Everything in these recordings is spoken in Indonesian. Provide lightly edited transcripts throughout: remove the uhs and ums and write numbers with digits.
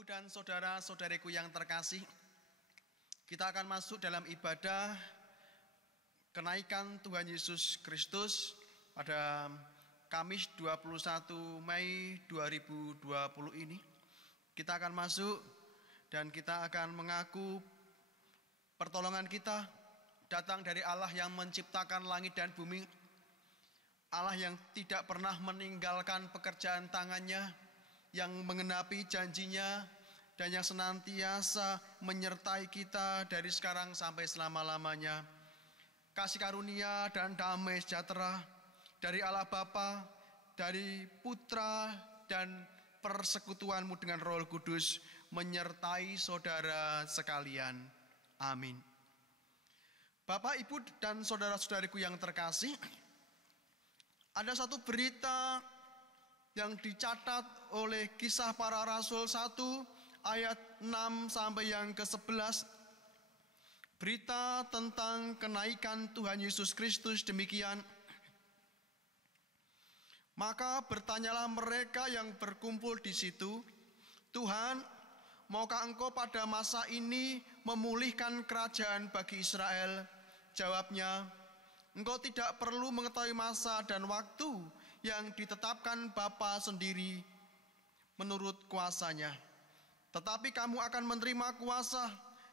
Ibu dan saudara-saudariku yang terkasih, kita akan masuk dalam ibadah kenaikan Tuhan Yesus Kristus pada Kamis 21 Mei 2020 ini. Kita akan masuk dan kita akan mengaku pertolongan kita datang dari Allah yang menciptakan langit dan bumi, Allah yang tidak pernah meninggalkan pekerjaan tangannya, yang mengenapi janjinya dan yang senantiasa menyertai kita dari sekarang sampai selama-lamanya. Kasih karunia dan damai sejahtera dari Allah Bapa, dari Putra dan persekutuanmu dengan Roh Kudus menyertai saudara sekalian. Amin. Bapak, Ibu dan saudara-saudariku yang terkasih, ada satu berita yang dicatat oleh Kisah Para Rasul 1 ayat 6 sampai yang ke-11. Berita tentang kenaikan Tuhan Yesus Kristus demikian. Maka bertanyalah mereka yang berkumpul di situ, "Tuhan, maukah Engkau pada masa ini memulihkan kerajaan bagi Israel?" Jawabnya, "Engkau tidak perlu mengetahui masa dan waktu yang ditetapkan Bapa sendiri menurut kuasanya. Tetapi kamu akan menerima kuasa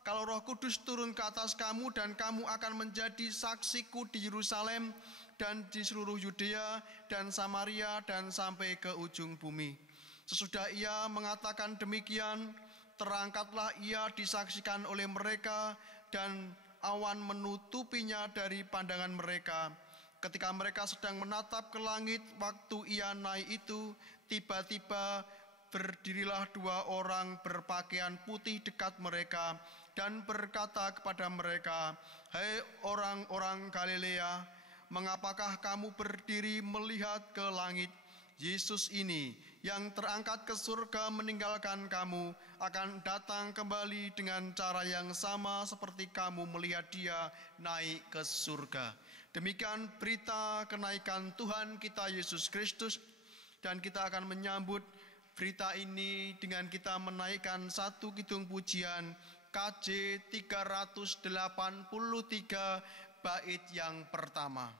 kalau Roh Kudus turun ke atas kamu, dan kamu akan menjadi saksiku di Yerusalem dan di seluruh Yudea dan Samaria dan sampai ke ujung bumi." Sesudah ia mengatakan demikian, terangkatlah ia disaksikan oleh mereka, dan awan menutupinya dari pandangan mereka. Ketika mereka sedang menatap ke langit waktu ia naik itu, tiba-tiba berdirilah dua orang berpakaian putih dekat mereka dan berkata kepada mereka, "Hai orang-orang Galilea, mengapakah kamu berdiri melihat ke langit? Yesus ini yang terangkat ke surga meninggalkan kamu akan datang kembali dengan cara yang sama seperti kamu melihat dia naik ke surga." Demikian berita kenaikan Tuhan kita Yesus Kristus, dan kita akan menyambut berita ini dengan kita menaikkan satu kidung pujian KJ 383 bait yang pertama.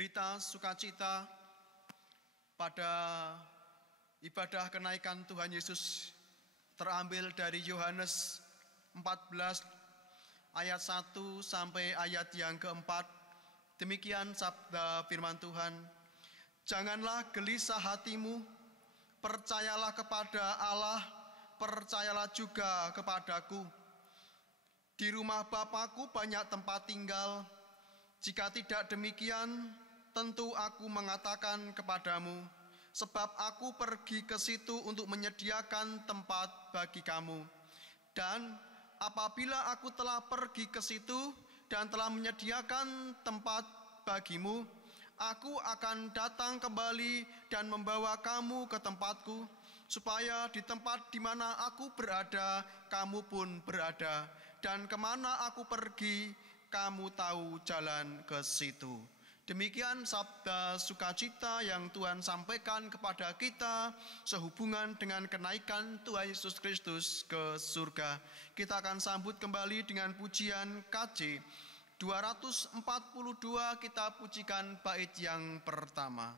berita sukacita pada ibadah kenaikan Tuhan Yesus terambil dari Yohanes 14 ayat 1 sampai ayat yang keempat. Demikian sabda firman Tuhan. Janganlah gelisah hatimu, percayalah kepada Allah, percayalah juga kepadaku. Di rumah Bapa-Ku banyak tempat tinggal. Jika tidak demikian, tentu aku mengatakan kepadamu, sebab aku pergi ke situ untuk menyediakan tempat bagi kamu. Dan apabila aku telah pergi ke situ dan telah menyediakan tempat bagimu, aku akan datang kembali dan membawa kamu ke tempatku, supaya di tempat di mana aku berada, kamu pun berada. Dan kemana aku pergi, kamu tahu jalan ke situ. Demikian sabda sukacita yang Tuhan sampaikan kepada kita sehubungan dengan kenaikan Tuhan Yesus Kristus ke surga. Kita akan sambut kembali dengan pujian KJ 242, kita pujikan bait yang pertama.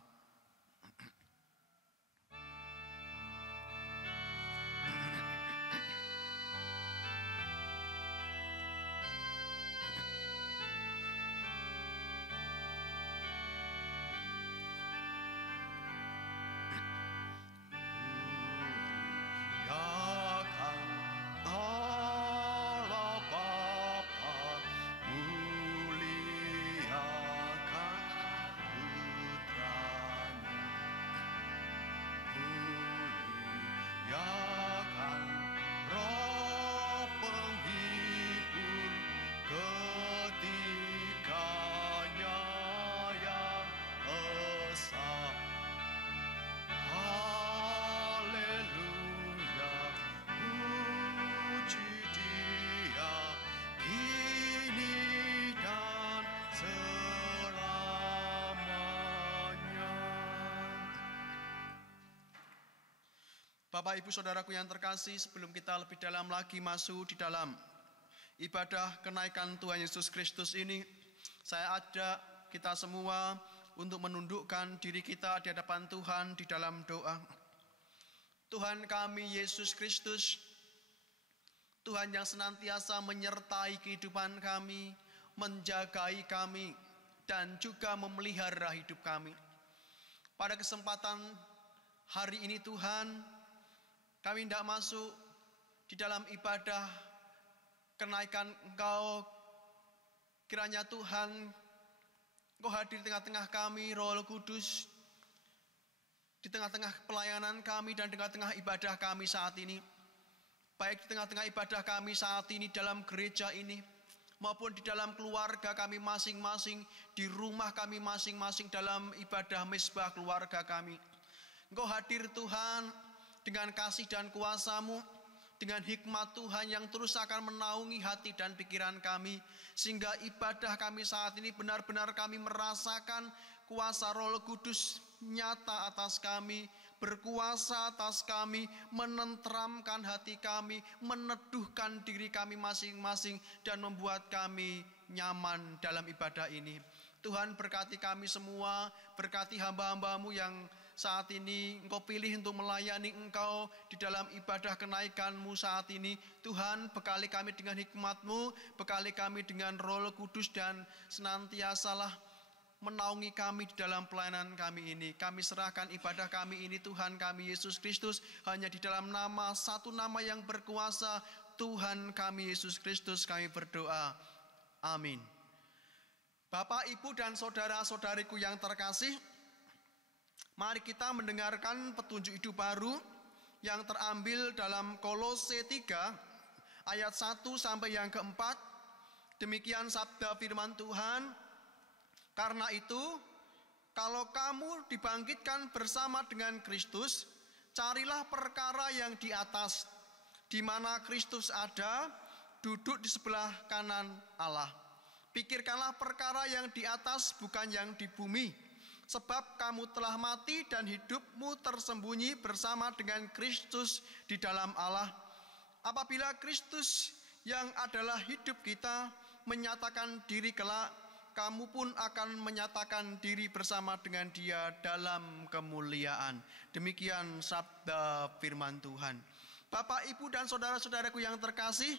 Bapak, Ibu, Saudaraku yang terkasih, sebelum kita lebih dalam lagi masuk di dalam ibadah kenaikan Tuhan Yesus Kristus ini, saya ajak kita semua untuk menundukkan diri kita di hadapan Tuhan di dalam doa. Tuhan kami Yesus Kristus, Tuhan yang senantiasa menyertai kehidupan kami, menjagai kami, dan juga memelihara hidup kami. Pada kesempatan hari ini Tuhan, kami hendak masuk di dalam ibadah kenaikan Engkau. Kiranya Tuhan, Engkau hadir di tengah-tengah kami, Roh Kudus, di tengah-tengah pelayanan kami dan di tengah-tengah ibadah kami saat ini. Baik di tengah-tengah ibadah kami saat ini dalam gereja ini, maupun di dalam keluarga kami masing-masing, di rumah kami masing-masing dalam ibadah mezbah keluarga kami. Engkau hadir Tuhan, dengan kasih dan kuasa-Mu, dengan hikmat Tuhan yang terus akan menaungi hati dan pikiran kami, sehingga ibadah kami saat ini benar-benar kami merasakan kuasa Roh Kudus nyata atas kami, berkuasa atas kami, menenteramkan hati kami, meneduhkan diri kami masing-masing, dan membuat kami nyaman dalam ibadah ini. Tuhan berkati kami semua, berkati hamba-hamba-Mu yang saat ini Engkau pilih untuk melayani Engkau di dalam ibadah kenaikan-Mu saat ini. Tuhan, bekali kami dengan hikmat-Mu, bekali kami dengan Roh Kudus, dan senantiasalah menaungi kami di dalam pelayanan kami ini. Kami serahkan ibadah kami ini Tuhan kami Yesus Kristus hanya di dalam nama, satu nama yang berkuasa, Tuhan kami Yesus Kristus kami berdoa. Amin. Bapak, Ibu, dan saudara-saudariku yang terkasih, mari kita mendengarkan petunjuk hidup baru yang terambil dalam Kolose 3 ayat 1 sampai yang keempat. Demikian sabda firman Tuhan. Karena itu, kalau kamu dibangkitkan bersama dengan Kristus, carilah perkara yang di atas, di mana Kristus ada, duduk di sebelah kanan Allah. Pikirkanlah perkara yang di atas, bukan yang di bumi. Sebab kamu telah mati dan hidupmu tersembunyi bersama dengan Kristus di dalam Allah. Apabila Kristus yang adalah hidup kita menyatakan diri kelak, kamu pun akan menyatakan diri bersama dengan Dia dalam kemuliaan. Demikian sabda firman Tuhan. Bapak, Ibu, dan saudara-saudaraku yang terkasih,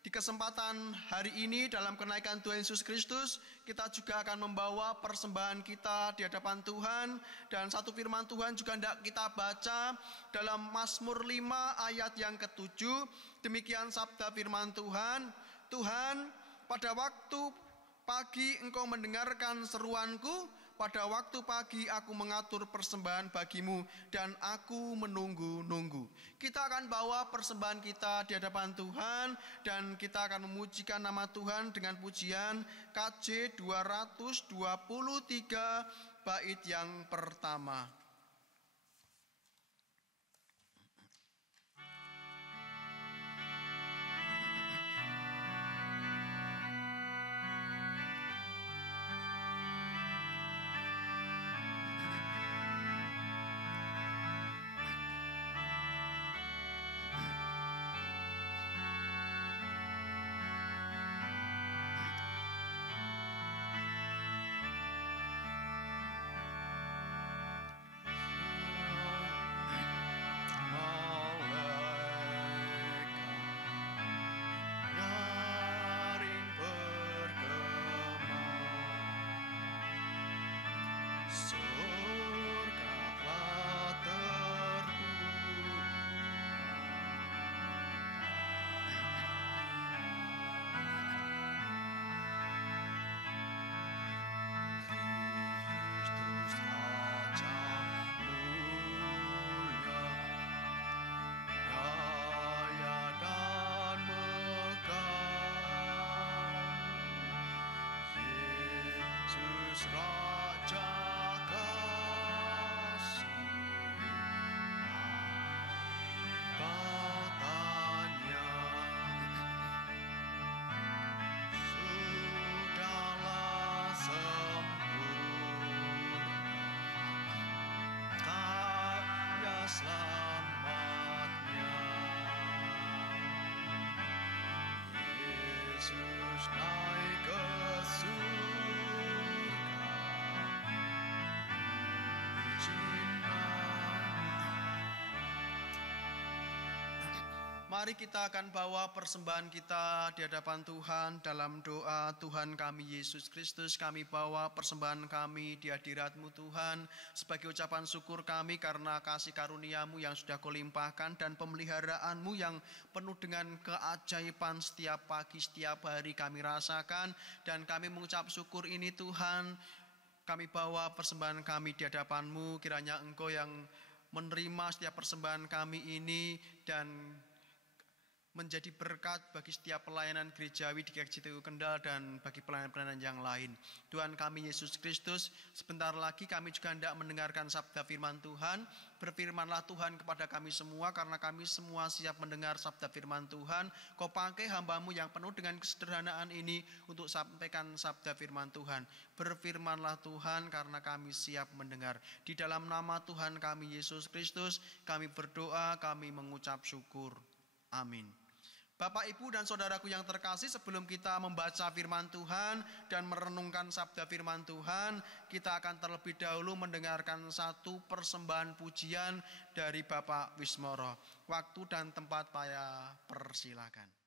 di kesempatan hari ini dalam kenaikan Tuhan Yesus Kristus, kita juga akan membawa persembahan kita di hadapan Tuhan. Dan satu firman Tuhan juga hendak kita baca dalam Mazmur 5 ayat yang ke-7. Demikian sabda firman Tuhan, Tuhan, pada waktu pagi Engkau mendengarkan seruanku, pada waktu pagi aku mengatur persembahan bagimu dan aku menunggu-nunggu. Kita akan bawa persembahan kita di hadapan Tuhan dan kita akan memujikan nama Tuhan dengan pujian KJ 223 bait yang pertama. Mari kita akan bawa persembahan kita di hadapan Tuhan dalam doa. Tuhan kami Yesus Kristus, kami bawa persembahan kami di hadirat-Mu Tuhan sebagai ucapan syukur kami karena kasih karunia-Mu yang sudah Kau limpahkan dan pemeliharaan-Mu yang penuh dengan keajaiban setiap pagi, setiap hari kami rasakan. Dan kami mengucap syukur ini Tuhan, kami bawa persembahan kami di hadapan-Mu, kiranya Engkau yang menerima setiap persembahan kami ini dan menjadi berkat bagi setiap pelayanan gerejawi di GKJ Teguh Kendal dan bagi pelayanan-pelayanan yang lain. Tuhan kami Yesus Kristus, sebentar lagi kami juga hendak mendengarkan sabda firman Tuhan. Berfirmanlah Tuhan kepada kami semua, karena kami semua siap mendengar sabda firman Tuhan. Kau pakai hamba-Mu yang penuh dengan kesederhanaan ini untuk sampaikan sabda firman Tuhan. Berfirmanlah Tuhan, karena kami siap mendengar. Di dalam nama Tuhan kami Yesus Kristus, kami berdoa, kami mengucap syukur. Amin. Bapak, Ibu, dan saudaraku yang terkasih, sebelum kita membaca firman Tuhan dan merenungkan sabda firman Tuhan, kita akan terlebih dahulu mendengarkan satu persembahan pujian dari Bapak Wismoro. Waktu dan tempat saya persilakan.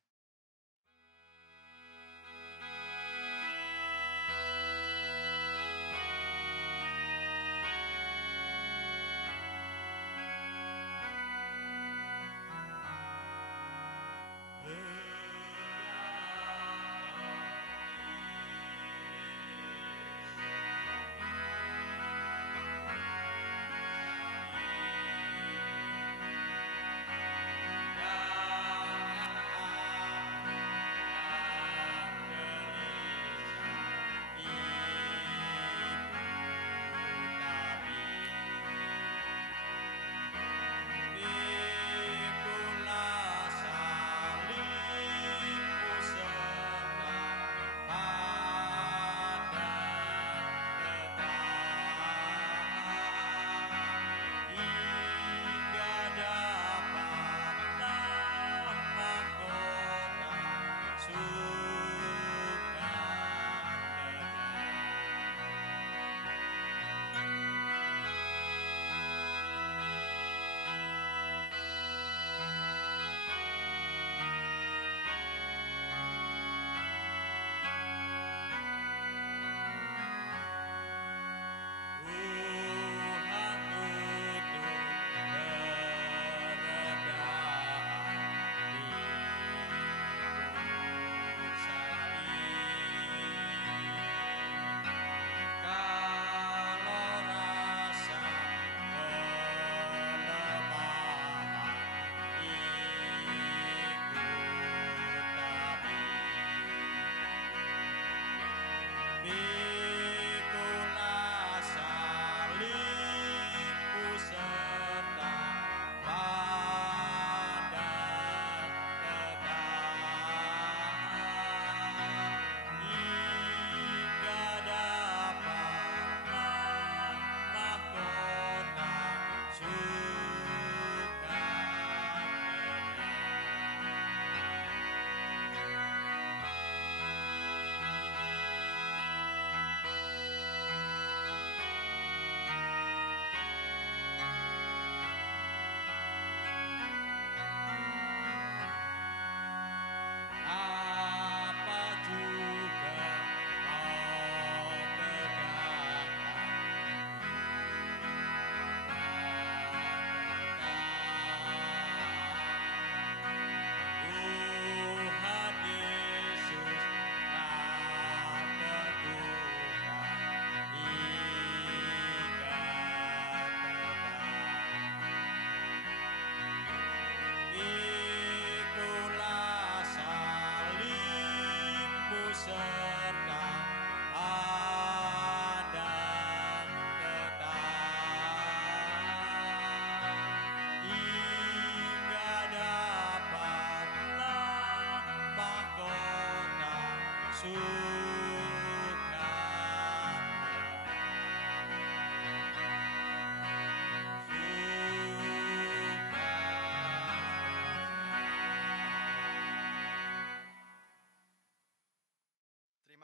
Terima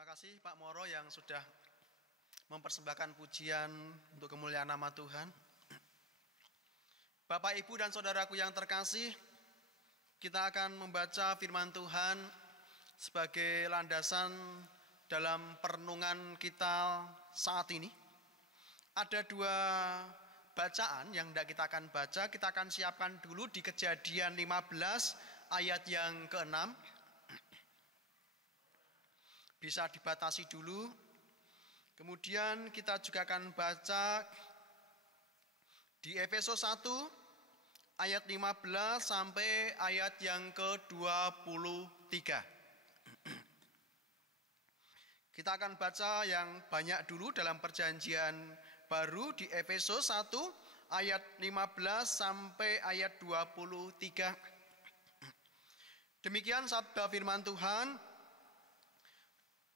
kasih Pak Moro yang sudah mempersembahkan pujian untuk kemuliaan nama Tuhan. Bapak, Ibu, dan saudaraku yang terkasih, kita akan membaca firman Tuhan sebagai landasan dalam perenungan kita saat ini. Ada dua bacaan yang tidak kita akan baca, kita akan siapkan dulu di Kejadian 15 ayat yang ke-6. Bisa dibatasi dulu. Kemudian kita juga akan baca di Efesus 1 ayat 15 sampai ayat yang ke-23. Kita akan baca yang banyak dulu dalam Perjanjian Baru di Efesus 1 ayat 15 sampai ayat 23. Demikian sabda firman Tuhan.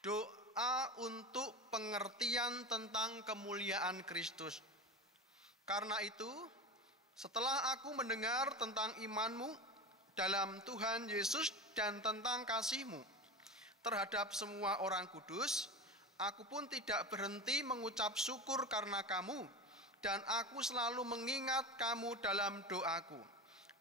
Doa untuk pengertian tentang kemuliaan Kristus. Karena itu, setelah aku mendengar tentang imanmu dalam Tuhan Yesus dan tentang kasihmu terhadap semua orang kudus, aku pun tidak berhenti mengucap syukur karena kamu, dan aku selalu mengingat kamu dalam doaku,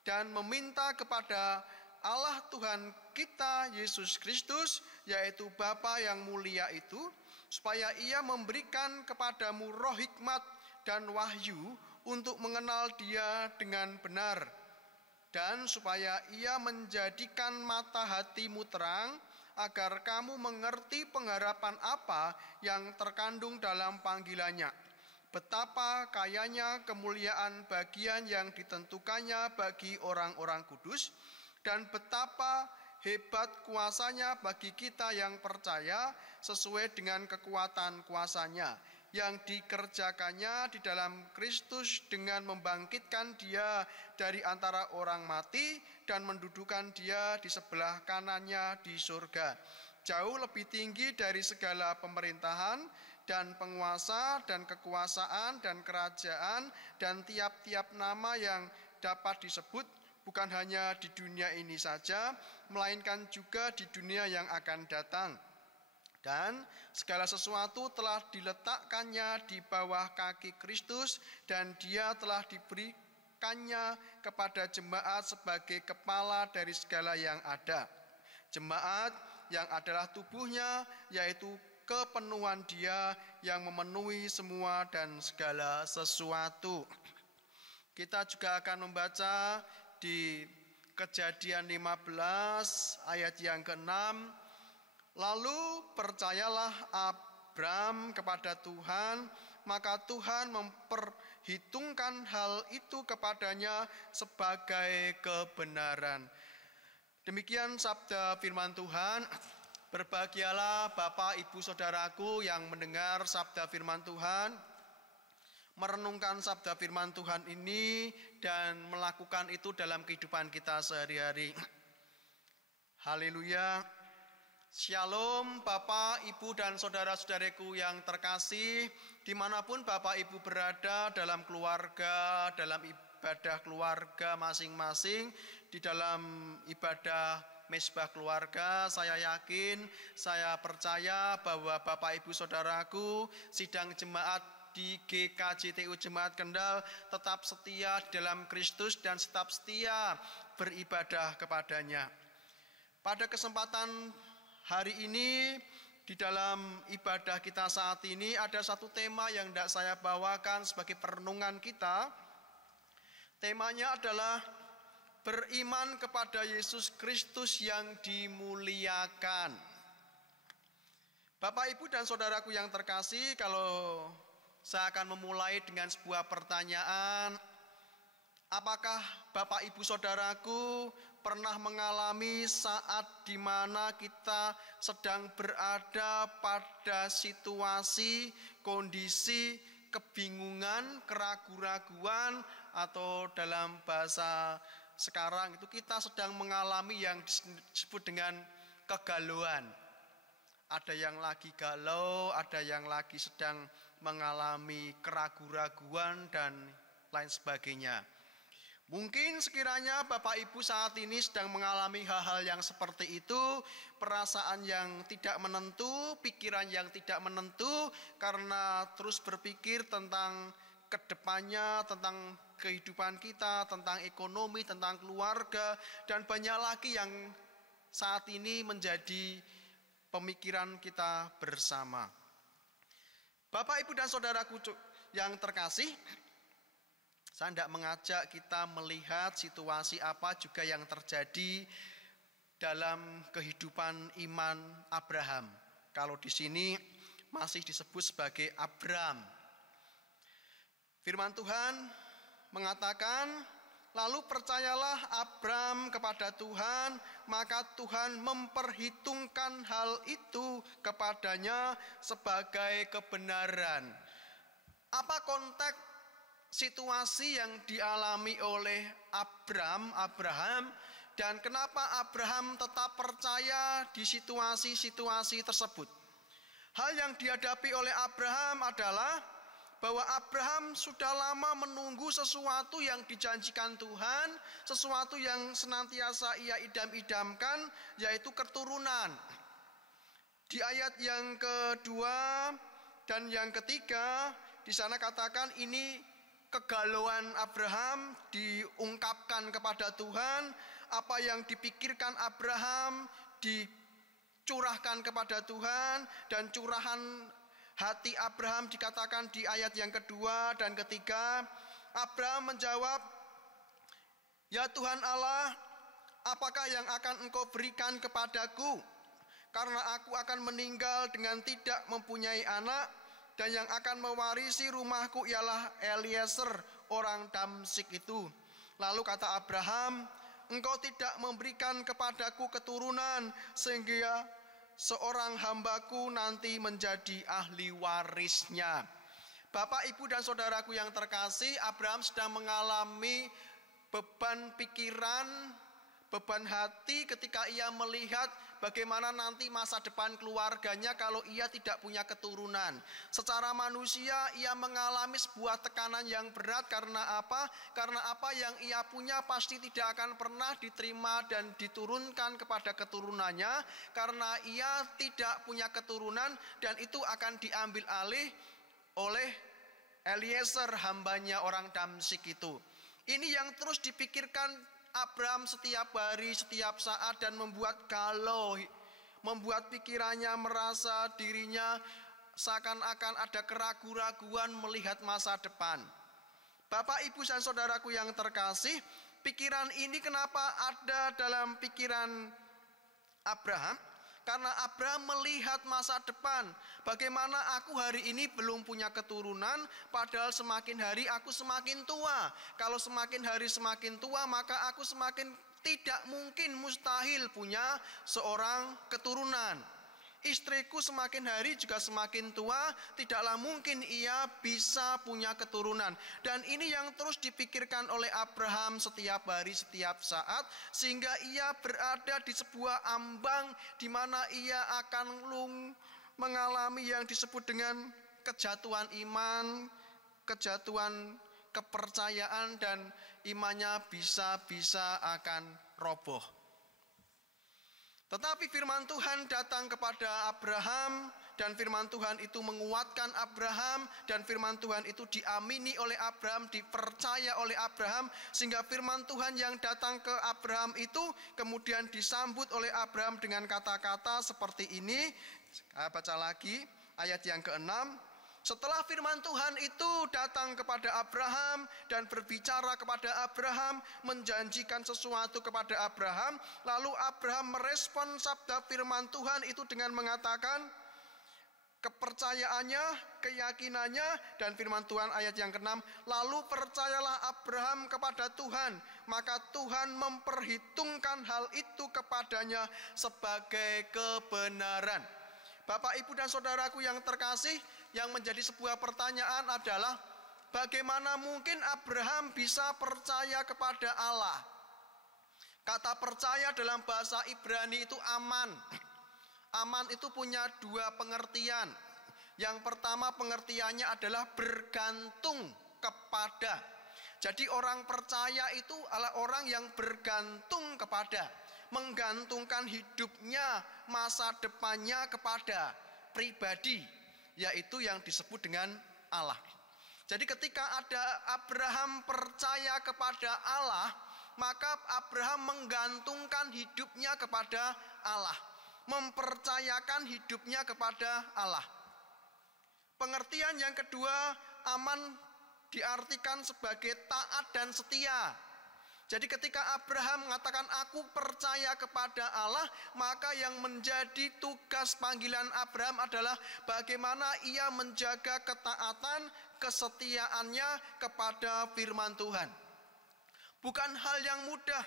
dan meminta kepada Allah Tuhan kita Yesus Kristus, yaitu Bapa yang mulia itu, supaya Ia memberikan kepadamu roh hikmat dan wahyu untuk mengenal Dia dengan benar, dan supaya Ia menjadikan mata hatimu terang, agar kamu mengerti pengharapan apa yang terkandung dalam panggilannya, betapa kayanya kemuliaan bagian yang ditentukannya bagi orang-orang kudus, dan betapa hebat kuasanya bagi kita yang percaya sesuai dengan kekuatan kuasanya yang dikerjakannya di dalam Kristus dengan membangkitkan Dia dari antara orang mati dan mendudukan Dia di sebelah kanannya di surga, jauh lebih tinggi dari segala pemerintahan dan penguasa dan kekuasaan dan kerajaan dan tiap-tiap nama yang dapat disebut, bukan hanya di dunia ini saja, melainkan juga di dunia yang akan datang. Dan segala sesuatu telah diletakkannya di bawah kaki Kristus, dan Dia telah diberikannya kepada jemaat sebagai kepala dari segala yang ada. Jemaat yang adalah tubuhnya, yaitu kepenuhan Dia yang memenuhi semua dan segala sesuatu. Kita juga akan membaca di Kejadian 15 ayat yang ke-6. Lalu percayalah Abram kepada Tuhan, maka Tuhan memperhitungkan hal itu kepadanya sebagai kebenaran. Demikian sabda firman Tuhan. Berbahagialah Bapak, Ibu, Saudaraku yang mendengar sabda firman Tuhan, merenungkan sabda firman Tuhan ini dan melakukan itu dalam kehidupan kita sehari-hari. Haleluya. Shalom Bapak, Ibu, dan saudara-saudaraku yang terkasih, dimanapun Bapak Ibu berada dalam keluarga, dalam ibadah keluarga masing-masing, di dalam ibadah mesbah keluarga, saya yakin, saya percaya bahwa Bapak Ibu Saudaraku, sidang jemaat di GKJTU Jemaat Kendal tetap setia dalam Kristus dan tetap setia beribadah kepadanya. Pada kesempatan hari ini, di dalam ibadah kita saat ini ada satu tema yang tidak saya bawakan sebagai perenungan kita. Temanya adalah beriman kepada Yesus Kristus yang dimuliakan. Bapak, Ibu, dan saudaraku yang terkasih, kalau saya akan memulai dengan sebuah pertanyaan. Apakah Bapak, Ibu, saudaraku pernah mengalami saat di mana kita sedang berada pada situasi, kondisi, kebingungan, keraguan-raguan, atau dalam bahasa sekarang itu kita sedang mengalami yang disebut dengan kegalauan. Ada yang lagi galau, ada yang lagi sedang mengalami keraguan-raguan dan lain sebagainya. Mungkin sekiranya Bapak Ibu saat ini sedang mengalami hal-hal yang seperti itu, perasaan yang tidak menentu, pikiran yang tidak menentu, karena terus berpikir tentang kedepannya, tentang kehidupan kita, tentang ekonomi, tentang keluarga, dan banyak lagi yang saat ini menjadi pemikiran kita bersama. Bapak, Ibu, dan saudaraku yang terkasih, saya hendak mengajak kita melihat situasi apa juga yang terjadi dalam kehidupan iman Abraham. Kalau di sini masih disebut sebagai Abram. Firman Tuhan mengatakan, lalu percayalah Abram kepada Tuhan, maka Tuhan memperhitungkan hal itu kepadanya sebagai kebenaran. Apa konteks situasi yang dialami oleh Abraham, dan kenapa Abraham tetap percaya di situasi-situasi tersebut? Hal yang dihadapi oleh Abraham adalah bahwa Abraham sudah lama menunggu sesuatu yang dijanjikan Tuhan, sesuatu yang senantiasa ia idam-idamkan, yaitu keturunan. Di ayat yang kedua dan yang ketiga, di sana katakan ini kegalauan Abraham diungkapkan kepada Tuhan, apa yang dipikirkan Abraham dicurahkan kepada Tuhan, dan curahan hati Abraham dikatakan di ayat yang kedua dan ketiga. Abraham menjawab, "Ya Tuhan Allah, apakah yang akan Engkau berikan kepadaku? Karena aku akan meninggal dengan tidak mempunyai anak, dan yang akan mewarisi rumahku ialah Eliezer orang Damsyik itu." Lalu kata Abraham, "Engkau tidak memberikan kepadaku keturunan, sehingga seorang hambaku nanti menjadi ahli warisnya." Bapak, Ibu, dan saudaraku yang terkasih, Abraham sedang mengalami beban pikiran, beban hati ketika ia melihat bagaimana nanti masa depan keluarganya kalau ia tidak punya keturunan. Secara manusia ia mengalami sebuah tekanan yang berat. Karena apa? Karena apa yang ia punya pasti tidak akan pernah diterima dan diturunkan kepada keturunannya, karena ia tidak punya keturunan, dan itu akan diambil alih oleh Eliezer, hambanya orang Damsyik itu. Ini yang terus dipikirkan Abraham setiap hari, setiap saat, dan membuat galau, membuat pikirannya merasa dirinya seakan-akan ada keraguan-raguan melihat masa depan. Bapak, Ibu, dan saudaraku yang terkasih, pikiran ini kenapa ada dalam pikiran Abraham? Karena Abraham melihat masa depan. Bagaimana aku hari ini belum punya keturunan, padahal semakin hari aku semakin tua. Kalau semakin hari semakin tua, maka aku semakin tidak mungkin, mustahil punya seorang keturunan. Istriku semakin hari juga semakin tua, tidaklah mungkin ia bisa punya keturunan. Dan ini yang terus dipikirkan oleh Abraham setiap hari, setiap saat, sehingga ia berada di sebuah ambang di mana ia akan mengalami yang disebut dengan kejatuhan iman, kejatuhan kepercayaan, dan imannya bisa-bisa akan roboh. Tetapi firman Tuhan datang kepada Abraham, dan firman Tuhan itu menguatkan Abraham, dan firman Tuhan itu diamini oleh Abraham, dipercaya oleh Abraham, sehingga firman Tuhan yang datang ke Abraham itu kemudian disambut oleh Abraham dengan kata-kata seperti ini. Saya baca lagi ayat yang ke-6. Setelah firman Tuhan itu datang kepada Abraham dan berbicara kepada Abraham, menjanjikan sesuatu kepada Abraham, lalu Abraham merespon sabda firman Tuhan itu dengan mengatakan kepercayaannya, keyakinannya, dan firman Tuhan ayat yang ke-6, lalu percayalah Abraham kepada Tuhan, maka Tuhan memperhitungkan hal itu kepadanya sebagai kebenaran. Bapak, Ibu, dan saudaraku yang terkasih, yang menjadi sebuah pertanyaan adalah bagaimana mungkin Abraham bisa percaya kepada Allah? Kata percaya dalam bahasa Ibrani itu aman. Aman itu punya dua pengertian. Yang pertama pengertiannya adalah bergantung kepada. Jadi orang percaya itu adalah orang yang bergantung kepada, menggantungkan hidupnya, masa depannya kepada pribadi, yaitu yang disebut dengan Allah. Jadi ketika ada Abraham percaya kepada Allah, maka Abraham menggantungkan hidupnya kepada Allah, mempercayakan hidupnya kepada Allah. Pengertian yang kedua, aman diartikan sebagai taat dan setia. Jadi ketika Abraham mengatakan aku percaya kepada Allah, maka yang menjadi tugas panggilan Abraham adalah bagaimana ia menjaga ketaatan, kesetiaannya kepada firman Tuhan. Bukan hal yang mudah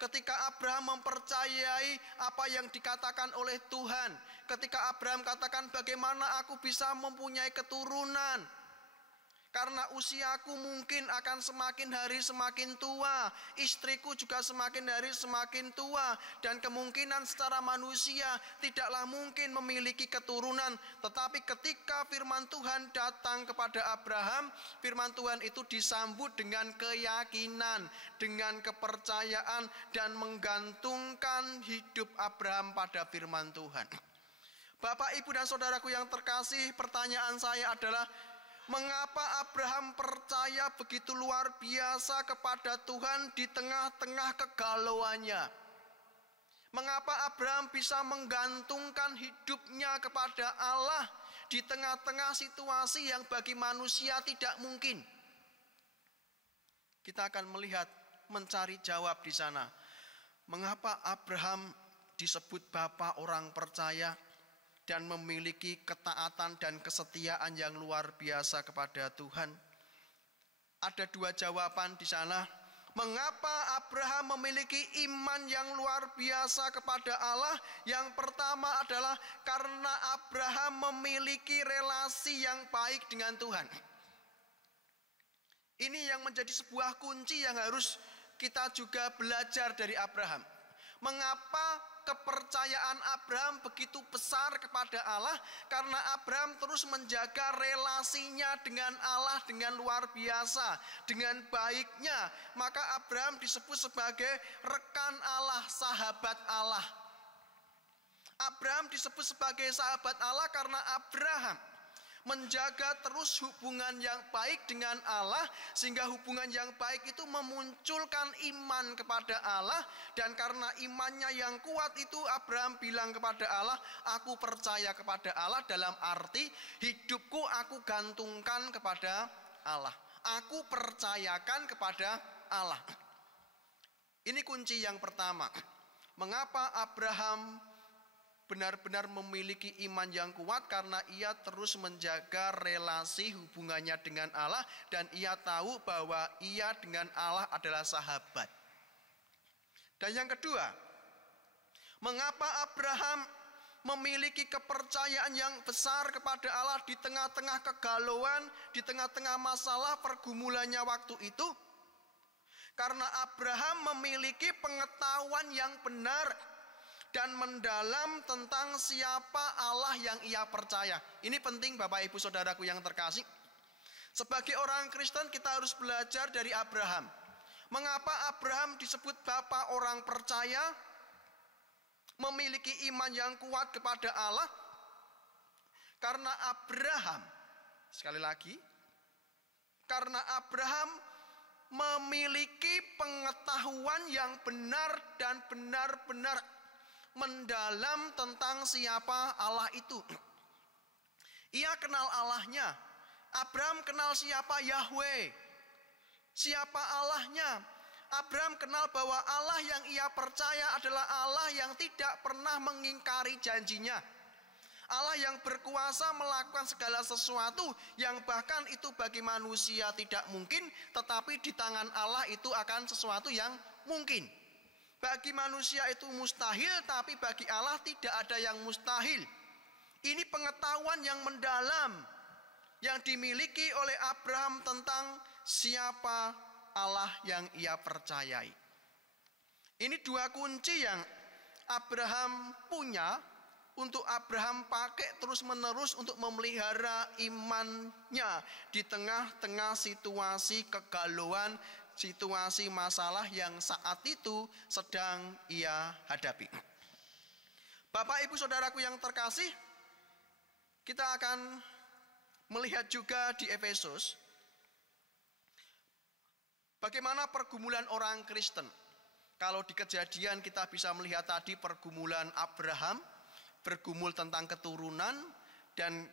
ketika Abraham mempercayai apa yang dikatakan oleh Tuhan. Ketika Abraham katakan bagaimana aku bisa mempunyai keturunan, karena usiaku mungkin akan semakin hari semakin tua, istriku juga semakin hari semakin tua, dan kemungkinan secara manusia tidaklah mungkin memiliki keturunan. Tetapi ketika firman Tuhan datang kepada Abraham, firman Tuhan itu disambut dengan keyakinan, dengan kepercayaan, dan menggantungkan hidup Abraham pada firman Tuhan. Bapak, Ibu, dan saudaraku yang terkasih, pertanyaan saya adalah, mengapa Abraham percaya begitu luar biasa kepada Tuhan di tengah-tengah kegalauannya? Mengapa Abraham bisa menggantungkan hidupnya kepada Allah di tengah-tengah situasi yang bagi manusia tidak mungkin? Kita akan melihat, mencari jawab di sana. Mengapa Abraham disebut bapa orang percaya dan memiliki ketaatan dan kesetiaan yang luar biasa kepada Tuhan? Ada dua jawaban di sana. Mengapa Abraham memiliki iman yang luar biasa kepada Allah? Yang pertama adalah karena Abraham memiliki relasi yang baik dengan Tuhan. Ini yang menjadi sebuah kunci yang harus kita juga belajar dari Abraham. Mengapa kepercayaan Abraham begitu besar kepada Allah? Karena Abraham terus menjaga relasinya dengan Allah dengan luar biasa, dengan baiknya. Maka Abraham disebut sebagai rekan Allah, sahabat Allah. Abraham disebut sebagai sahabat Allah karena Abraham menjaga terus hubungan yang baik dengan Allah, sehingga hubungan yang baik itu memunculkan iman kepada Allah. Dan karena imannya yang kuat itu, Abraham bilang kepada Allah, aku percaya kepada Allah, dalam arti hidupku aku gantungkan kepada Allah, aku percayakan kepada Allah. Ini kunci yang pertama. Mengapa Abraham benar-benar memiliki iman yang kuat? Karena ia terus menjaga relasi hubungannya dengan Allah, dan ia tahu bahwa ia dengan Allah adalah sahabat. Dan yang kedua, mengapa Abraham memiliki kepercayaan yang besar kepada Allah di tengah-tengah kegalauan, di tengah-tengah masalah pergumulannya waktu itu? Karena Abraham memiliki pengetahuan yang benar dan mendalam tentang siapa Allah yang ia percaya. Ini penting Bapak Ibu Saudaraku yang terkasih. Sebagai orang Kristen kita harus belajar dari Abraham. Mengapa Abraham disebut bapa orang percaya? Memiliki iman yang kuat kepada Allah. Karena Abraham, sekali lagi, karena Abraham memiliki pengetahuan yang benar dan benar-benar mendalam tentang siapa Allah itu. Ia kenal Allahnya. Abraham kenal siapa Yahweh, siapa Allahnya. Abraham kenal bahwa Allah yang ia percaya adalah Allah yang tidak pernah mengingkari janjinya, Allah yang berkuasa melakukan segala sesuatu yang bahkan itu bagi manusia tidak mungkin, tetapi di tangan Allah itu akan sesuatu yang mungkin. Bagi manusia itu mustahil, tapi bagi Allah tidak ada yang mustahil. Ini pengetahuan yang mendalam yang dimiliki oleh Abraham tentang siapa Allah yang ia percayai. Ini dua kunci yang Abraham punya untuk Abraham pakai terus-menerus untuk memelihara imannya di tengah-tengah situasi kegalauan, situasi masalah yang saat itu sedang ia hadapi. Bapak Ibu Saudaraku yang terkasih, kita akan melihat juga di Efesus bagaimana pergumulan orang Kristen. Kalau di Kejadian kita bisa melihat tadi pergumulan Abraham, bergumul tentang keturunan, dan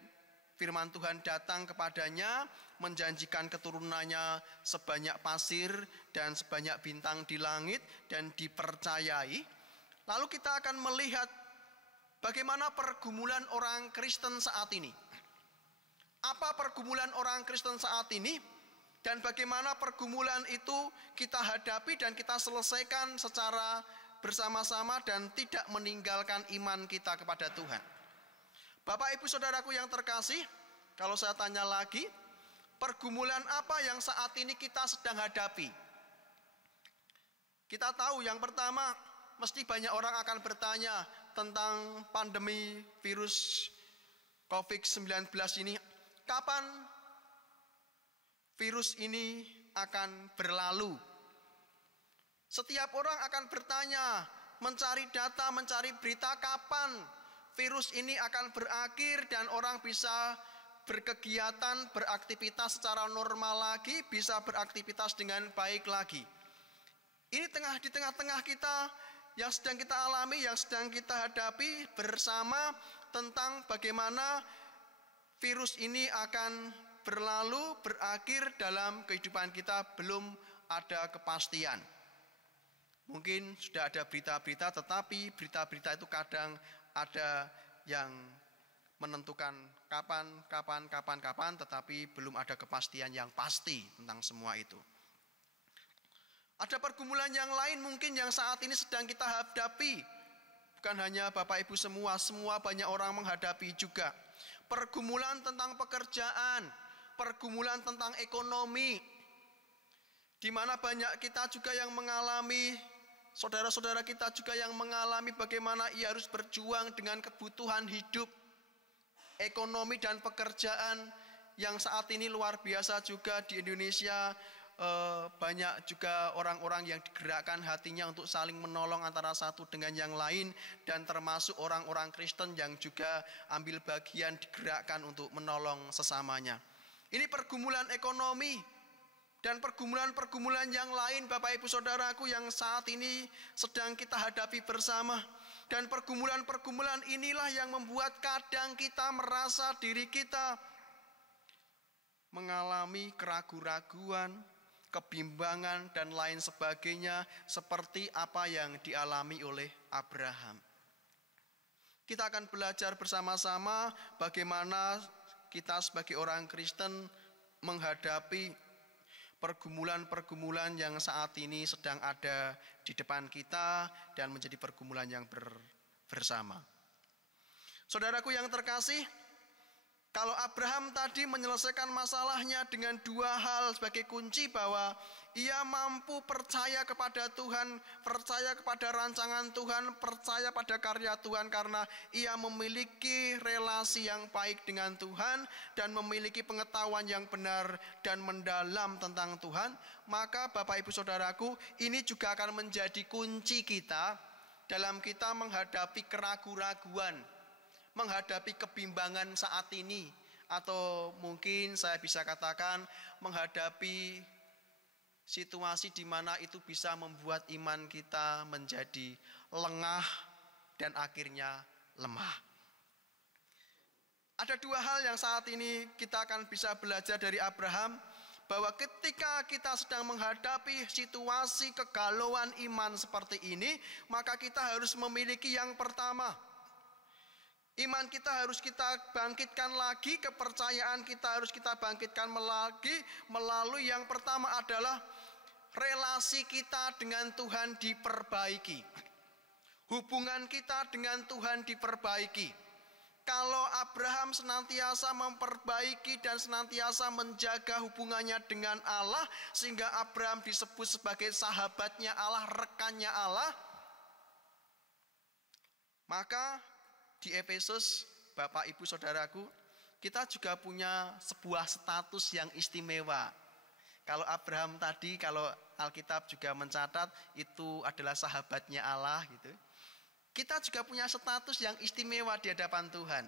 firman Tuhan datang kepadanya menjanjikan keturunannya sebanyak pasir dan sebanyak bintang di langit dan dipercayai. Lalu kita akan melihat bagaimana pergumulan orang Kristen saat ini. Apa pergumulan orang Kristen saat ini? Dan bagaimana pergumulan itu kita hadapi dan kita selesaikan secara bersama-sama dan tidak meninggalkan iman kita kepada Tuhan. Bapak Ibu Saudaraku yang terkasih, kalau saya tanya lagi, pergumulan apa yang saat ini kita sedang hadapi? Kita tahu yang pertama, mesti banyak orang akan bertanya tentang pandemi virus COVID-19 ini. Kapan virus ini akan berlalu? Setiap orang akan bertanya, mencari data, mencari berita kapan virus ini akan berakhir dan orang bisa berkegiatan, beraktivitas secara normal lagi, bisa beraktivitas dengan baik lagi. Ini di tengah-tengah kita yang sedang kita alami, yang sedang kita hadapi bersama tentang bagaimana virus ini akan berlalu, berakhir dalam kehidupan kita, belum ada kepastian. Mungkin sudah ada berita-berita, tetapi berita-berita itu kadang ada yang menentukan kapan, tetapi belum ada kepastian yang pasti tentang semua itu. Ada pergumulan yang lain mungkin yang saat ini sedang kita hadapi. Bukan hanya Bapak Ibu semua banyak orang menghadapi juga. Pergumulan tentang pekerjaan, pergumulan tentang ekonomi, di mana banyak kita juga yang mengalami, saudara-saudara kita juga yang mengalami bagaimana ia harus berjuang dengan kebutuhan hidup, ekonomi dan pekerjaan yang saat ini luar biasa juga di Indonesia. Banyak juga orang-orang yang digerakkan hatinya untuk saling menolong antara satu dengan yang lain, dan termasuk orang-orang Kristen yang juga ambil bagian digerakkan untuk menolong sesamanya. Ini pergumulan ekonomi dan pergumulan-pergumulan yang lain Bapak Ibu Saudaraku yang saat ini sedang kita hadapi bersama. Dan pergumulan-pergumulan inilah yang membuat kadang kita merasa diri kita mengalami keraguan-raguan, kebimbangan dan lain sebagainya, seperti apa yang dialami oleh Abraham. Kita akan belajar bersama-sama bagaimana kita sebagai orang Kristen menghadapi pergumulan-pergumulan yang saat ini sedang ada di depan kita dan menjadi pergumulan yang bersama. Saudaraku yang terkasih, kalau Abraham tadi menyelesaikan masalahnya dengan dua hal sebagai kunci, bahwa ia mampu percaya kepada Tuhan, percaya kepada rancangan Tuhan, percaya pada karya Tuhan karena ia memiliki relasi yang baik dengan Tuhan dan memiliki pengetahuan yang benar dan mendalam tentang Tuhan. Maka Bapak Ibu Saudaraku, ini juga akan menjadi kunci kita dalam kita menghadapi keraguan-raguan, menghadapi kebimbangan saat ini, atau mungkin saya bisa katakan menghadapi situasi di mana itu bisa membuat iman kita menjadi lengah dan akhirnya lemah. Ada dua hal yang saat ini kita akan bisa belajar dari Abraham, bahwa ketika kita sedang menghadapi situasi kegalauan iman seperti ini, maka kita harus memiliki yang pertama, iman kita harus kita bangkitkan lagi, kepercayaan kita harus kita bangkitkan lagi melalui yang pertama adalah relasi kita dengan Tuhan diperbaiki. Hubungan kita dengan Tuhan diperbaiki. Kalau Abraham senantiasa memperbaiki dan senantiasa menjaga hubungannya dengan Allah, sehingga Abraham disebut sebagai sahabatnya Allah, rekannya Allah, maka di Efesus, Bapak Ibu Saudaraku, kita juga punya sebuah status yang istimewa. Kalau Abraham tadi, kalau Alkitab juga mencatat itu adalah sahabatnya Allah gitu. Kita juga punya status yang istimewa di hadapan Tuhan.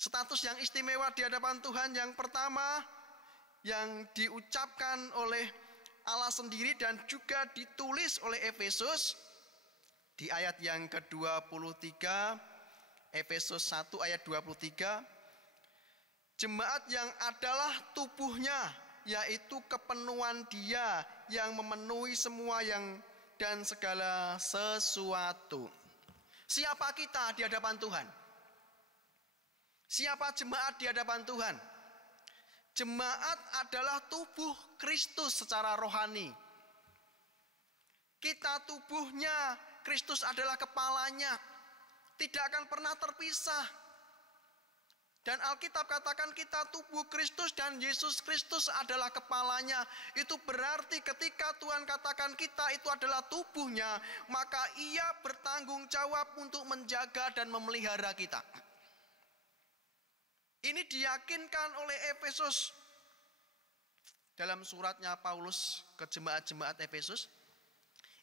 Status yang istimewa di hadapan Tuhan yang pertama yang diucapkan oleh Allah sendiri dan juga ditulis oleh Efesus di ayat yang ke-23, Efesus 1 ayat 23, jemaat yang adalah tubuhnya, yaitu kepenuhan Dia yang memenuhi semua yang dan segala sesuatu. Siapa kita di hadapan Tuhan? Siapa jemaat di hadapan Tuhan? Jemaat adalah tubuh Kristus secara rohani. Kita tubuhnya, Kristus adalah kepalanya. Tidak akan pernah terpisah. Dan Alkitab katakan kita tubuh Kristus dan Yesus Kristus adalah kepalanya. Itu berarti ketika Tuhan katakan kita itu adalah tubuhnya, maka Ia bertanggung jawab untuk menjaga dan memelihara kita. Ini diyakinkan oleh Efesus dalam suratnya Paulus ke jemaat-jemaat Efesus.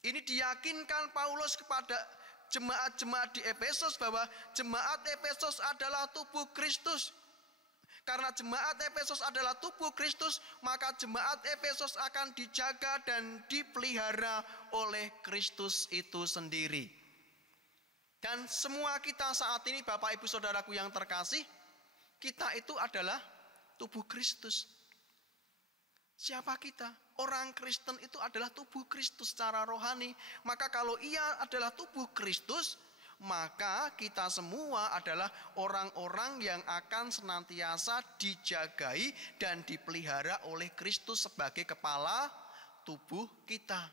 Ini diyakinkan Paulus kepada jemaat-jemaat di Efesus bahwa jemaat Efesus adalah tubuh Kristus. Karena jemaat Efesus adalah tubuh Kristus, maka jemaat Efesus akan dijaga dan dipelihara oleh Kristus itu sendiri. Dan semua kita saat ini, Bapak Ibu Saudaraku yang terkasih, kita itu adalah tubuh Kristus. Siapa kita? Orang Kristen itu adalah tubuh Kristus secara rohani. Maka kalau ia adalah tubuh Kristus, maka kita semua adalah orang-orang yang akan senantiasa dijagai dan dipelihara oleh Kristus sebagai kepala tubuh kita.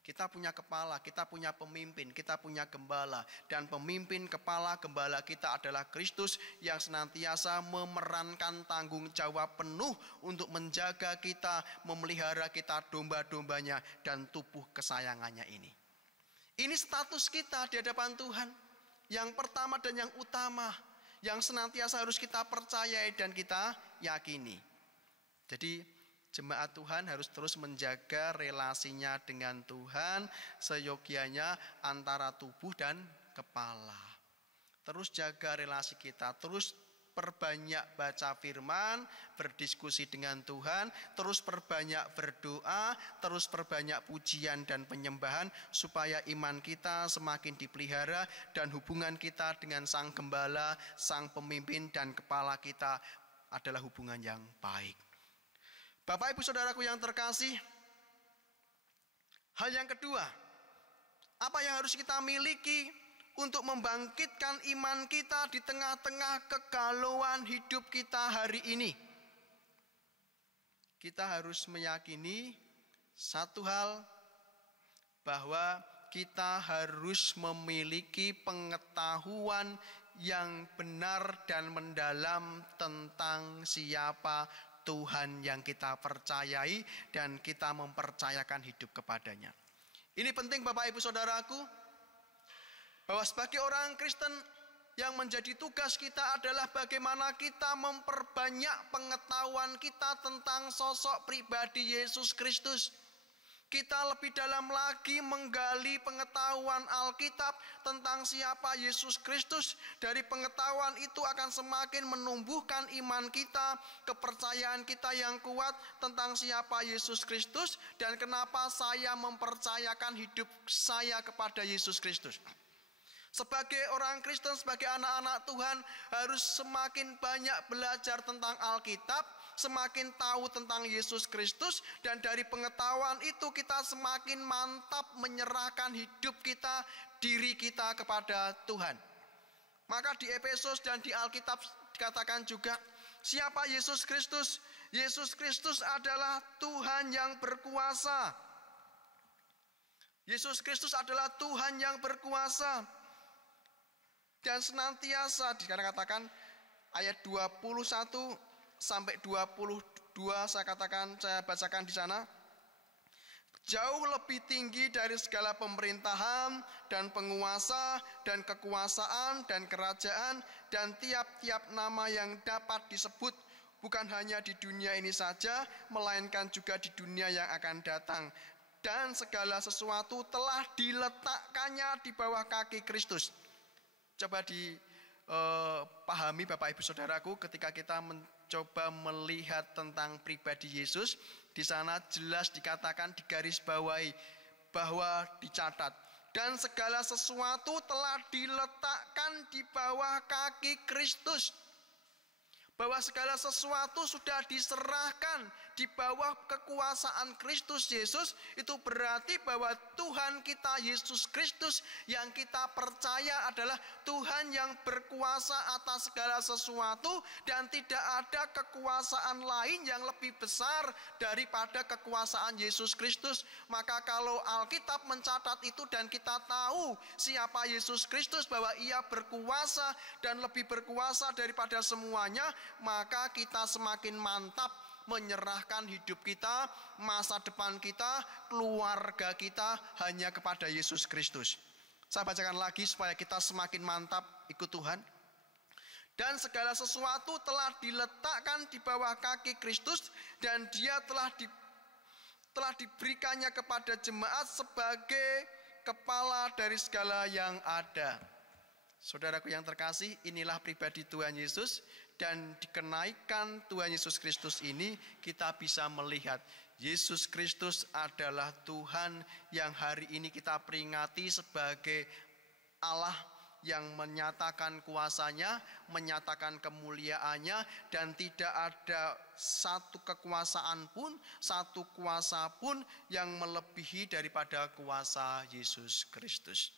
Kita punya kepala, kita punya pemimpin, kita punya gembala. Dan pemimpin, kepala, gembala kita adalah Kristus yang senantiasa memerankan tanggung jawab penuh untuk menjaga kita, memelihara kita, domba-dombanya, dan tubuh kesayangannya ini. Ini status kita di hadapan Tuhan. Yang pertama dan yang utama, yang senantiasa harus kita percayai dan kita yakini. Jadi jemaat Tuhan harus terus menjaga relasinya dengan Tuhan seyogianya antara tubuh dan kepala. Terus jaga relasi kita, terus perbanyak baca firman, berdiskusi dengan Tuhan, terus perbanyak berdoa, terus perbanyak pujian dan penyembahan supaya iman kita semakin dipelihara dan hubungan kita dengan Sang Gembala, Sang Pemimpin dan Kepala kita adalah hubungan yang baik. Bapak Ibu Saudaraku yang terkasih, hal yang kedua, apa yang harus kita miliki untuk membangkitkan iman kita di tengah-tengah kegalauan hidup kita hari ini? Kita harus meyakini satu hal, bahwa kita harus memiliki pengetahuan yang benar dan mendalam tentang siapa Tuhan yang kita percayai dan kita mempercayakan hidup kepadanya. Ini penting Bapak Ibu Saudaraku, bahwa sebagai orang Kristen yang menjadi tugas kita adalah bagaimana kita memperbanyak pengetahuan kita tentang sosok pribadi Yesus Kristus. Kita lebih dalam lagi menggali pengetahuan Alkitab tentang siapa Yesus Kristus. Dari pengetahuan itu akan semakin menumbuhkan iman kita, kepercayaan kita yang kuat tentang siapa Yesus Kristus dan kenapa saya mempercayakan hidup saya kepada Yesus Kristus. Sebagai orang Kristen, sebagai anak-anak Tuhan harus semakin banyak belajar tentang Alkitab, semakin tahu tentang Yesus Kristus, dan dari pengetahuan itu kita semakin mantap menyerahkan hidup kita, diri kita kepada Tuhan. Maka di Efesus dan di Alkitab dikatakan juga, siapa Yesus Kristus? Yesus Kristus adalah Tuhan yang berkuasa. Yesus Kristus adalah Tuhan yang berkuasa. Dan senantiasa dikatakan ayat 21 sampai 22 saya bacakan di sana. jauh lebih tinggi dari segala pemerintahan dan penguasa dan kekuasaan dan kerajaan dan tiap-tiap nama yang dapat disebut, bukan hanya di dunia ini saja, melainkan juga di dunia yang akan datang. Dan segala sesuatu telah diletakkannya di bawah kaki Kristus. Coba dipahami Bapak Ibu Saudaraku, ketika kita mencoba melihat tentang pribadi Yesus, di sana jelas dikatakan, digarisbawahi bahwa dicatat, dan segala sesuatu telah diletakkan di bawah kaki Kristus. Bahwa segala sesuatu sudah diserahkan di bawah kekuasaan Kristus Yesus. Itu berarti bahwa Tuhan kita Yesus Kristus yang kita percaya adalah Tuhan yang berkuasa atas segala sesuatu, dan tidak ada kekuasaan lain yang lebih besar daripada kekuasaan Yesus Kristus. Maka kalau Alkitab mencatat itu dan kita tahu siapa Yesus Kristus, bahwa ia berkuasa dan lebih berkuasa daripada semuanya, maka kita semakin mantap menyerahkan hidup kita, masa depan kita, keluarga kita hanya kepada Yesus Kristus. Saya bacakan lagi supaya kita semakin mantap ikut Tuhan. Dan segala sesuatu telah diletakkan di bawah kaki Kristus, dan dia telah diberikannya kepada jemaat sebagai kepala dari segala yang ada. Saudaraku yang terkasih, inilah pribadi Tuhan Yesus. Dan dikenaikan Tuhan Yesus Kristus ini, kita bisa melihat Yesus Kristus adalah Tuhan yang hari ini kita peringati sebagai Allah yang menyatakan kuasanya, menyatakan kemuliaannya, dan tidak ada satu kekuasaan pun, satu kuasa pun yang melebihi daripada kuasa Yesus Kristus.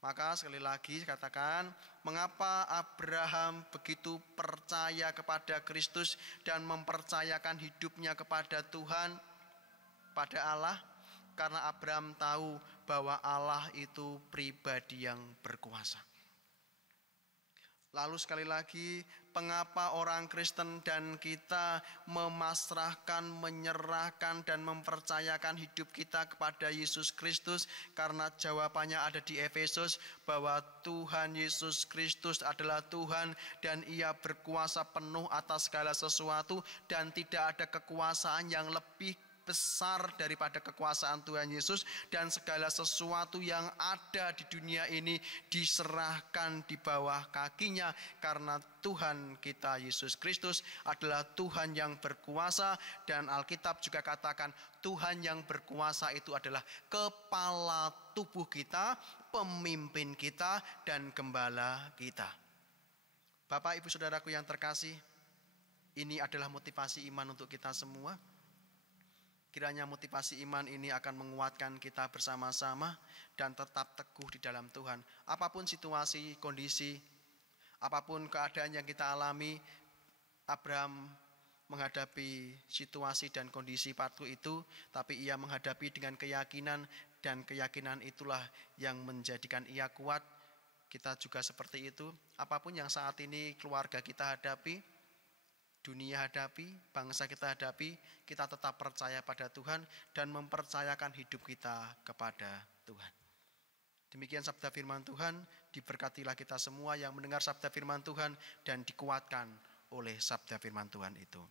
Maka sekali lagi katakan, mengapa Abraham begitu percaya kepada Kristus dan mempercayakan hidupnya kepada Tuhan, pada Allah? Karena Abraham tahu bahwa Allah itu pribadi yang berkuasa. Lalu sekali lagi, mengapa orang Kristen dan kita memasrahkan, menyerahkan, dan mempercayakan hidup kita kepada Yesus Kristus? Karena jawabannya ada di Efesus, bahwa Tuhan Yesus Kristus adalah Tuhan dan ia berkuasa penuh atas segala sesuatu, dan tidak ada kekuasaan yang lebih besar daripada kekuasaan Tuhan Yesus, dan segala sesuatu yang ada di dunia ini diserahkan di bawah kakinya, karena Tuhan kita Yesus Kristus adalah Tuhan yang berkuasa. Dan Alkitab juga katakan Tuhan yang berkuasa itu adalah kepala tubuh kita, pemimpin kita, dan gembala kita. Bapak Ibu Saudaraku yang terkasih, ini adalah motivasi iman untuk kita semua. Kiranya motivasi iman ini akan menguatkan kita bersama-sama dan tetap teguh di dalam Tuhan. Apapun situasi, kondisi, apapun keadaan yang kita alami, Abraham menghadapi situasi dan kondisi patu itu, tapi ia menghadapi dengan keyakinan, dan keyakinan itulah yang menjadikan ia kuat. Kita juga seperti itu. Apapun yang saat ini keluarga kita hadapi, dunia hadapi, bangsa kita hadapi, kita tetap percaya pada Tuhan dan mempercayakan hidup kita kepada Tuhan. Demikian sabda firman Tuhan. Diberkatilah kita semua yang mendengar sabda firman Tuhan dan dikuatkan oleh sabda firman Tuhan itu.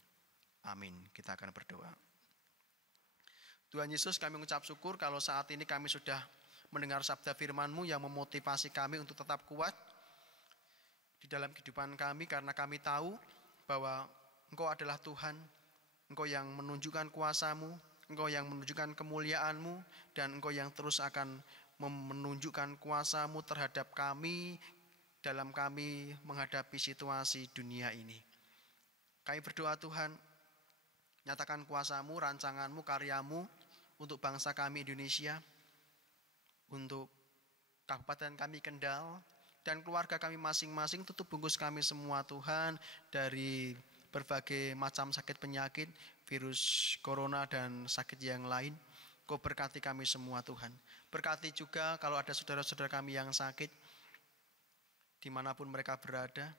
Amin. Kita akan berdoa. Tuhan Yesus, kami mengucap syukur kalau saat ini kami sudah mendengar sabda firman-Mu yang memotivasi kami untuk tetap kuat di dalam kehidupan kami, karena kami tahu bahwa Engkau adalah Tuhan, Engkau yang menunjukkan kuasa-Mu, Engkau yang menunjukkan kemuliaan-Mu, dan Engkau yang terus akan menunjukkan kuasa-Mu terhadap kami dalam kami menghadapi situasi dunia ini. Kami berdoa Tuhan, nyatakan kuasa-Mu, rancangan-Mu, karya-Mu untuk bangsa kami Indonesia, untuk kabupaten kami Kendal, dan keluarga kami masing-masing. Tutup bungkus kami semua Tuhan dari berbagai macam sakit penyakit, virus corona dan sakit yang lain. Kau berkati kami semua Tuhan. Berkati juga kalau ada saudara-saudara kami yang sakit, dimanapun mereka berada.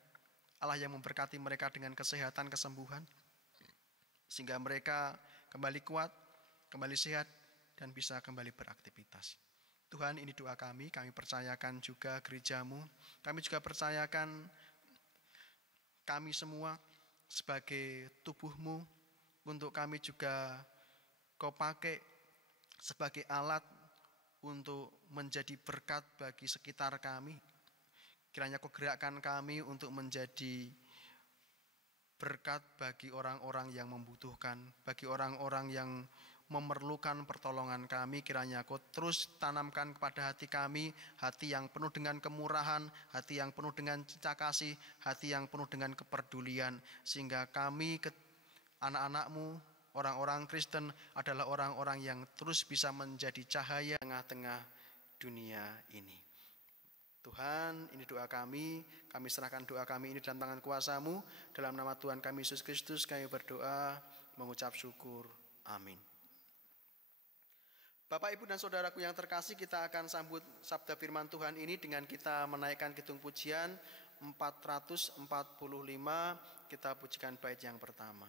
Allah yang memberkati mereka dengan kesehatan, kesembuhan, sehingga mereka kembali kuat, kembali sehat, dan bisa kembali beraktivitas. Tuhan, ini doa kami percayakan juga gerejamu, kami juga percayakan kami semua sebagai tubuhmu, untuk kami juga Kau pakai sebagai alat untuk menjadi berkat bagi sekitar kami. Kiranya Kau gerakkan kami untuk menjadi berkat bagi orang-orang yang membutuhkan, bagi orang-orang yang memerlukan pertolongan kami. Kiranya Kau terus tanamkan kepada hati kami, hati yang penuh dengan kemurahan, hati yang penuh dengan cinta kasih, hati yang penuh dengan kepedulian, sehingga kami anak-anak-Mu, orang-orang Kristen adalah orang-orang yang terus bisa menjadi cahaya tengah-tengah dunia ini. Tuhan, ini doa kami serahkan doa kami ini dalam tangan kuasa-Mu. Dalam nama Tuhan kami Yesus Kristus kami berdoa, mengucap syukur. Amin. Bapak, Ibu, dan Saudaraku yang terkasih, kita akan sambut sabda firman Tuhan ini dengan kita menaikkan kidung pujian 445. Kita pujikan bait yang pertama.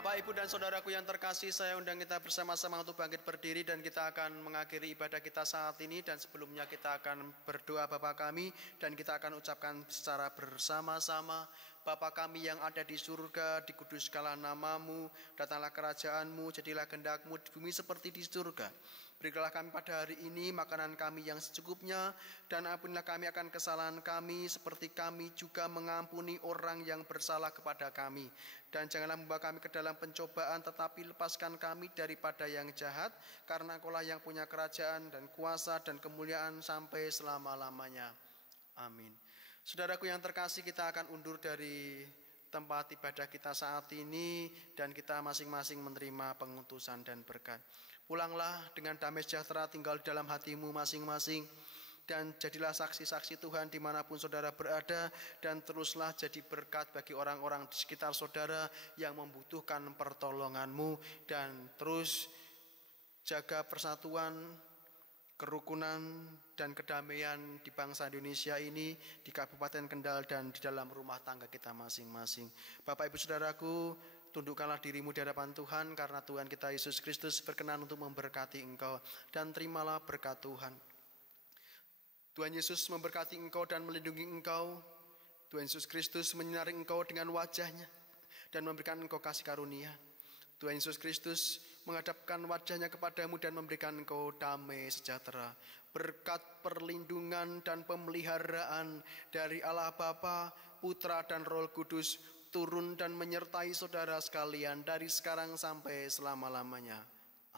Bapak, Ibu, dan Saudaraku yang terkasih, saya undang kita bersama-sama untuk bangkit berdiri dan kita akan mengakhiri ibadah kita saat ini. Dan sebelumnya kita akan berdoa Bapa kami dan kita akan ucapkan secara bersama-sama. Bapa kami yang ada di surga, dikuduskanlah nama-Mu, datanglah kerajaan-Mu, jadilah kehendak-Mu di bumi seperti di surga. Berikanlah kami pada hari ini makanan kami yang secukupnya, dan ampunilah kami akan kesalahan kami, seperti kami juga mengampuni orang yang bersalah kepada kami. Dan janganlah membawa kami ke dalam pencobaan, tetapi lepaskan kami daripada yang jahat, karena Engkau-lah yang punya kerajaan dan kuasa dan kemuliaan sampai selama-lamanya. Amin. Saudaraku yang terkasih, kita akan undur dari tempat ibadah kita saat ini, dan kita masing-masing menerima pengutusan dan berkat. Pulanglah dengan damai sejahtera, tinggal di dalam hatimu masing-masing, dan jadilah saksi-saksi Tuhan dimanapun saudara berada, dan teruslah jadi berkat bagi orang-orang di sekitar saudara yang membutuhkan pertolonganmu, dan terus jaga persatuan, kerukunan, dan kedamaian di bangsa Indonesia ini, di Kabupaten Kendal, dan di dalam rumah tangga kita masing-masing. Bapak, Ibu, Saudaraku, tundukkanlah dirimu di hadapan Tuhan, karena Tuhan kita Yesus Kristus berkenan untuk memberkati engkau, dan terimalah berkat Tuhan. Tuhan Yesus memberkati engkau dan melindungi engkau. Tuhan Yesus Kristus menyinari engkau dengan wajah-Nya dan memberikan engkau kasih karunia. Tuhan Yesus Kristus menghadapkan wajah-Nya kepadamu dan memberikan engkau damai sejahtera. Berkat, perlindungan, dan pemeliharaan dari Allah Bapa, Putra, dan Roh Kudus turun dan menyertai saudara sekalian dari sekarang sampai selama-lamanya.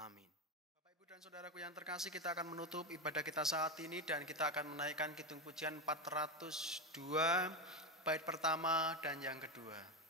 Amin. Bapak, Ibu, dan Saudaraku yang terkasih, kita akan menutup ibadah kita saat ini dan kita akan menaikkan kidung pujian 402, bait pertama dan yang kedua.